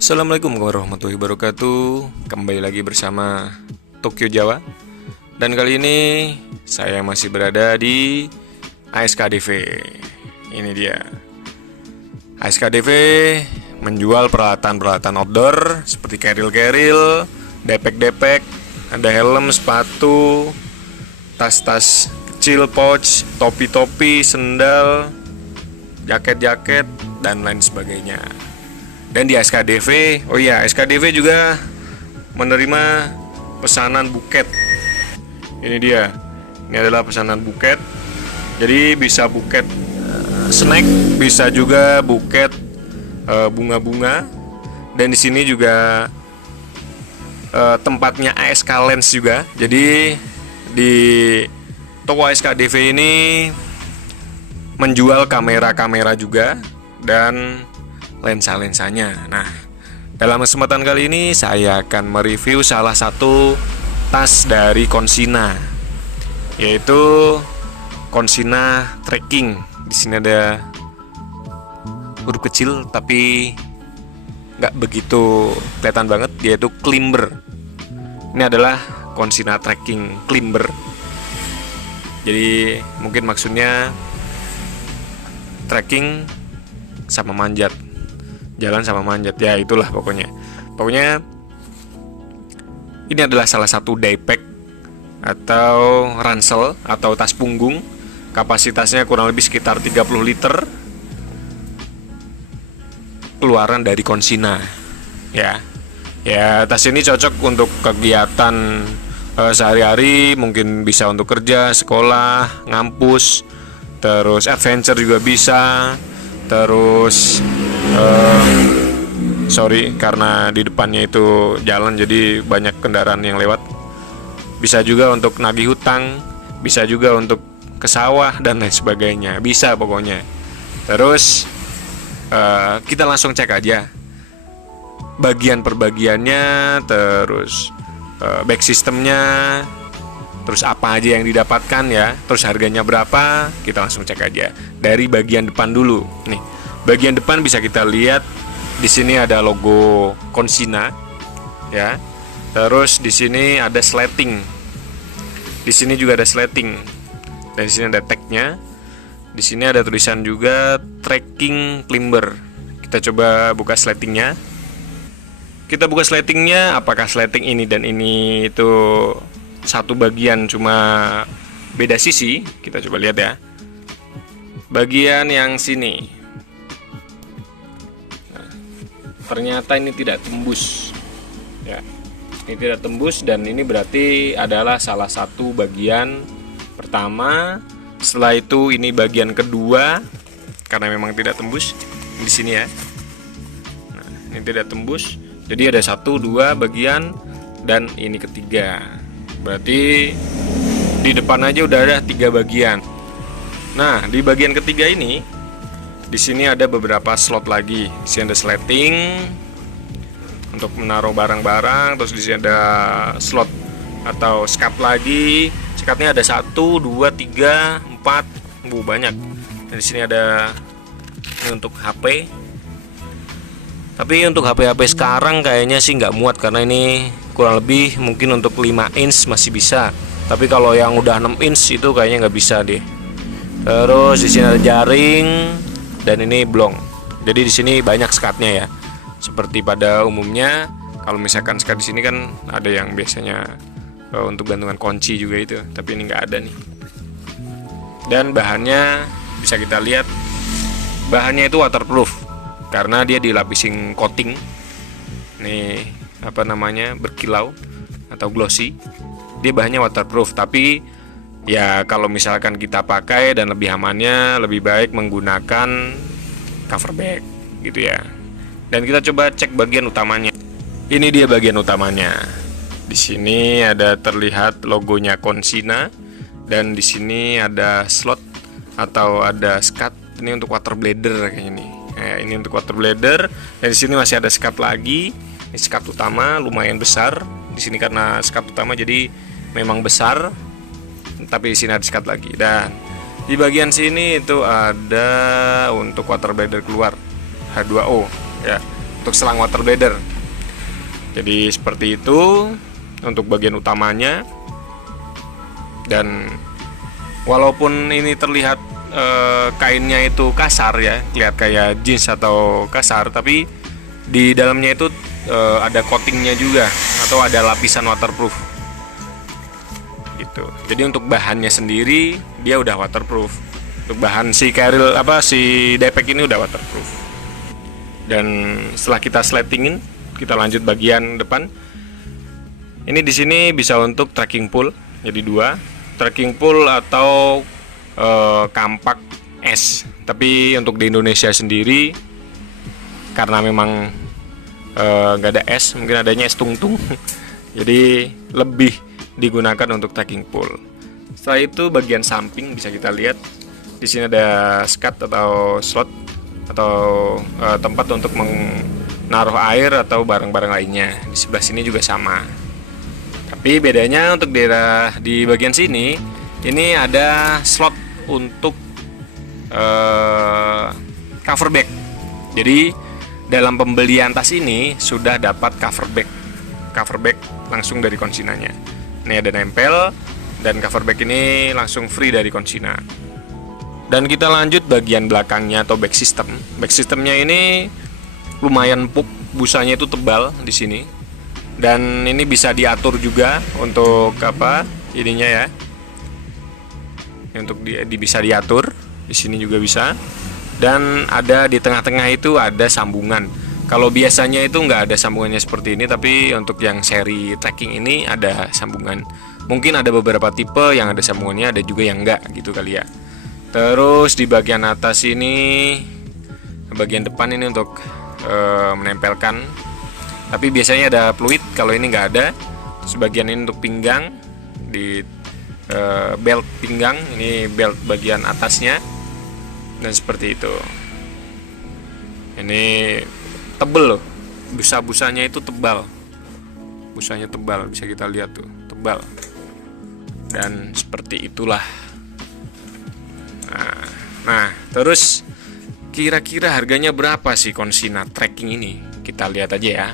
Assalamualaikum warahmatullahi wabarakatuh. Kembali lagi bersama Tokyo Jawa. Dan kali ini saya masih berada di ASKDV. Ini dia. ASKDV menjual peralatan-peralatan outdoor seperti keril-keril, depek-depek, ada helm, sepatu, tas-tas kecil, pouch, topi-topi, sendal, jaket-jaket, dan lain sebagainya. Dan di SKDV, SKDV juga menerima pesanan buket. Ini dia. Ini adalah pesanan buket. Jadi bisa buket snack, bisa juga buket bunga-bunga. Dan di sini juga tempatnya ASK Lens juga. Jadi di toko SKDV ini menjual kamera-kamera juga dan lensa-lensanya. Nah, dalam kesempatan kali ini saya akan mereview salah satu tas dari Consina, yaitu Consina Trekking. Di sini ada huruf kecil tapi nggak begitu kelihatan banget, yaitu Climber. Ini adalah Consina Trekking Climber. Jadi mungkin maksudnya trekking sama manjat, jalan sama manjat, ya itulah pokoknya ini adalah salah satu daypack atau ransel atau tas punggung. Kapasitasnya kurang lebih sekitar 30 liter, keluaran dari Consina. Ya, tas ini cocok untuk kegiatan sehari-hari, mungkin bisa untuk kerja, sekolah, ngampus, terus adventure juga bisa. Terus karena di depannya itu jalan, jadi banyak kendaraan yang lewat. Bisa juga untuk nagih hutang, bisa juga untuk ke sawah dan lain sebagainya. Bisa pokoknya. Terus kita langsung cek aja bagian per bagiannya, terus back systemnya, terus apa aja yang didapatkan ya, terus harganya berapa. Kita langsung cek aja dari bagian depan dulu. Nih, bagian depan bisa kita lihat di sini ada logo Consina ya. Terus di sini ada sleting. Di sini juga ada sleting. Dan di sini ada tagnya. Di sini ada tulisan juga Trekking Climber. Kita coba buka sletingnya. Kita buka sletingnya, apakah sleting ini dan ini itu satu bagian cuma beda sisi? Kita coba lihat ya. Bagian yang sini, nah, ternyata ini tidak tembus ya. Ini tidak tembus, dan ini berarti adalah salah satu bagian pertama. Setelah itu ini bagian kedua, karena memang tidak tembus di sini ya. Nah, ini tidak tembus, jadi ada 1, 2 bagian, dan ini ketiga. Berarti di depan aja udah ada 3 bagian. Nah, di bagian ketiga ini, di sini ada beberapa slot lagi. Di sini ada sleting untuk menaruh barang-barang. Terus di sini ada slot atau skat lagi. Skatnya ada 1, 2, 3, 4, banyak. Dan di sini ada ini untuk HP. Tapi untuk HP sekarang kayaknya sih nggak muat, karena ini kurang lebih mungkin untuk 5 inch masih bisa. Tapi kalau yang udah 6 inch itu kayaknya nggak bisa deh. Terus di sini ada jaring, dan ini blong. Jadi di sini banyak skatnya ya. Seperti pada umumnya, kalau misalkan skat di sini kan ada yang biasanya untuk gantungan kunci juga itu, tapi ini nggak ada nih. Dan bahannya bisa kita lihat, bahannya itu waterproof karena dia dilapisin coating. Nih apa namanya, berkilau atau glossy. Dia bahannya waterproof, tapi ya kalau misalkan kita pakai dan lebih amannya, lebih baik menggunakan cover bag gitu ya. Dan kita coba cek bagian utamanya. Ini dia bagian utamanya. Di sini ada terlihat logonya Consina, dan di sini ada slot atau ada skat. Ini untuk water bladder kayak ini. Nah, ini untuk water bladder. Dan di sini masih ada skat lagi. Ini skat utama lumayan besar. Di sini karena skat utama jadi memang besar. Tapi di sini ada skat lagi. Dan di bagian sini itu ada untuk water bladder keluar H2O ya. untuk selang water bladder. Jadi seperti itu untuk bagian utamanya. Dan walaupun ini terlihat kainnya itu kasar ya, lihat kayak jeans atau kasar, tapi di dalamnya itu ada coatingnya juga atau ada lapisan waterproof gitu. Jadi untuk bahannya sendiri dia udah waterproof. Untuk bahan si carrier si daypack ini udah waterproof. Dan setelah kita sletingin, kita lanjut bagian depan. Ini di sini bisa untuk trekking pole, jadi 2 trekking pole atau kampak es. Tapi untuk di Indonesia sendiri, karena memang nggak ada es, mungkin adanya es tungtung, jadi lebih digunakan untuk trekking pole. Setelah itu bagian samping bisa kita lihat di sini ada skat atau slot atau tempat untuk menaruh air atau barang-barang lainnya. Di sebelah sini juga sama. Tapi bedanya untuk daerah di bagian sini, ini ada slot untuk cover bag. Jadi dalam pembelian tas ini sudah dapat cover bag langsung dari konsinanya. Ini ada nempel, dan cover bag ini langsung free dari konsina. Dan kita lanjut bagian belakangnya atau bag system. Bag systemnya ini lumayan empuk, busanya itu tebal di sini. Dan ini bisa diatur juga untuk ininya ya. Untuk bisa diatur di sini juga bisa. Dan ada di tengah-tengah itu ada sambungan. Kalau biasanya itu nggak ada sambungannya seperti ini, tapi untuk yang seri trekking ini ada sambungan. Mungkin ada beberapa tipe yang ada sambungannya, ada juga yang enggak gitu kali ya. Terus di bagian atas ini, bagian depan ini untuk menempelkan. Tapi biasanya ada fluid, kalau ini nggak ada. Sebagian ini untuk pinggang, di belt pinggang, ini belt bagian atasnya. Dan seperti itu. Ini tebel loh, busa-busanya itu tebal. Busanya tebal, bisa kita lihat tuh, tebal. Dan seperti itulah. Nah, terus kira-kira harganya berapa sih Consina Trekking ini? Kita lihat aja ya.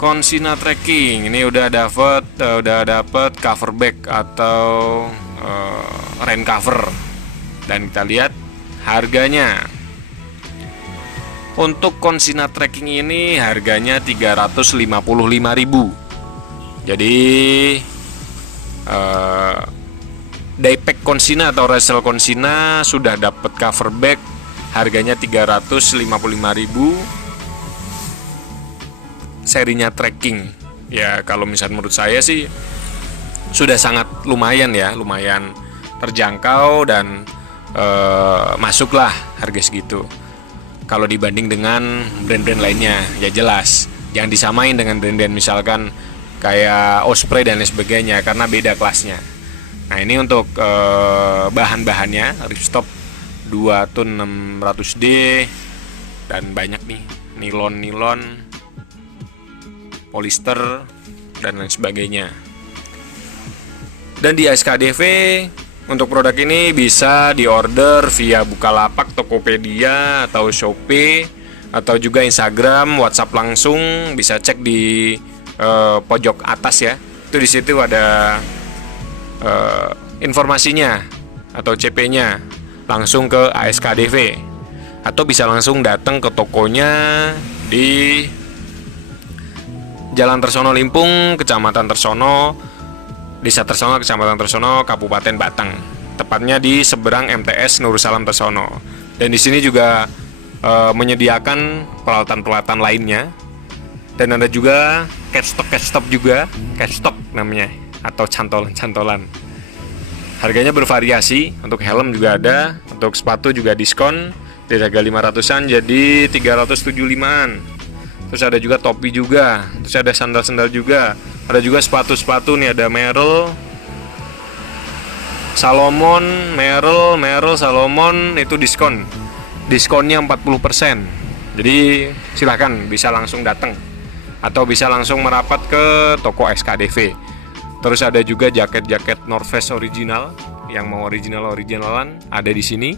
Consina Trekking ini udah dapat cover bag atau rain cover. Dan kita lihat harganya. Untuk Consina Trekking ini harganya 355.000. Jadi daypack Consina atau ransel Consina sudah dapat cover bag, harganya 355.000. Serinya Trekking. Ya kalau misalnya menurut saya sih sudah sangat lumayan ya, lumayan terjangkau dan masuklah harga segitu. Kalau dibanding dengan brand-brand lainnya, ya jelas jangan disamain dengan brand-brand misalkan kayak Osprey dan lain sebagainya, karena beda kelasnya. Nah ini untuk bahan-bahannya, ripstop 2 tun 600D dan banyak nih, nilon, polister dan lain sebagainya. Dan di ASKDV untuk produk ini bisa diorder via Bukalapak, Tokopedia, atau Shopee, atau juga Instagram, WhatsApp langsung. Bisa cek di pojok atas ya. Itu di situ ada informasinya atau CP-nya langsung ke ASKDV, atau bisa langsung datang ke tokonya di Jalan Tersono Limpung, Kecamatan Tersono, Desa Tersono, Kecamatan Tersono, Kabupaten Batang. Tepatnya di seberang MTS Nursalam Tersono. Dan di sini juga menyediakan peralatan-peralatan lainnya. Dan ada juga catch stop juga, catch stop namanya, atau cantolan. Harganya bervariasi. Untuk helm juga ada, untuk sepatu juga diskon dari harga 500-an jadi 375-an. Terus ada juga topi juga, terus ada sandal-sandal juga. Ada juga sepatu-sepatu nih, ada Merrell, Salomon, Merrell, Salomon, itu diskon. Diskonnya 40%. Jadi silahkan bisa langsung datang atau bisa langsung merapat ke toko SKDV. Terus ada juga jaket-jaket North Face original, yang mau originalan ada di sini.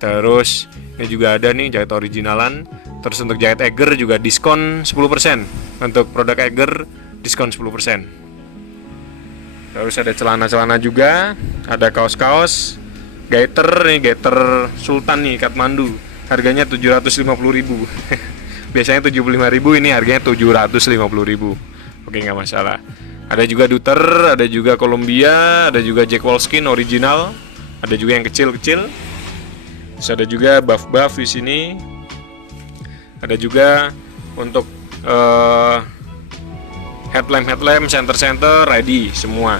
Terus ini juga ada nih jahit originalan. Terus untuk jahit Eiger juga diskon 10%. Untuk produk Eiger diskon 10%. Terus ada celana-celana juga, ada kaos-kaos, gaiter nih, gaiter Sultan nih Kathmandu. Harganya 750.000. Biasanya 75.000, ini harganya 750.000. Oke, nggak masalah. Ada juga Duter, ada juga Columbia, ada juga Jack Wolfskin original, ada juga yang kecil-kecil. Terus ada juga buff-buff di sini. Ada juga untuk headlamp, center ready semua.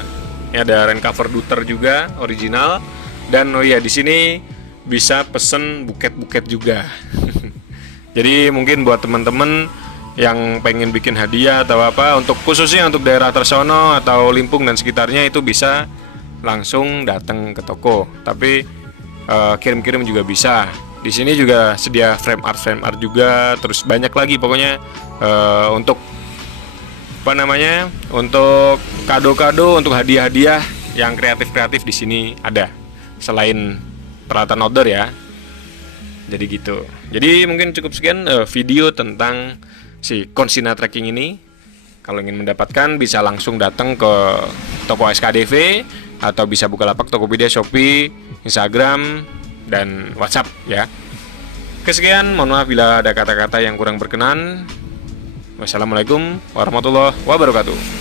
Ini ada rain cover Duter juga original. Dan oh iya, di sini bisa pesen buket-buket juga. Jadi mungkin buat teman-teman yang pengen bikin hadiah atau apa, untuk khususnya untuk daerah Tersono atau Limpung dan sekitarnya, itu bisa langsung datang ke toko. Tapi kirim-kirim juga bisa. Di sini juga sedia frame art juga, terus banyak lagi pokoknya untuk apa namanya? Untuk kado-kado, untuk hadiah-hadiah yang kreatif-kreatif di sini ada. Selain peralatan outdoor ya. Jadi gitu. Jadi mungkin cukup sekian video tentang si Consigna Trekking ini. Kalau ingin mendapatkan bisa langsung datang ke toko SKDV atau bisa Bukalapak, Tokopedia, Shopee, Instagram, dan WhatsApp ya. Kesekian, mohon maaf bila ada kata-kata yang kurang berkenan. Wassalamualaikum warahmatullahi wabarakatuh.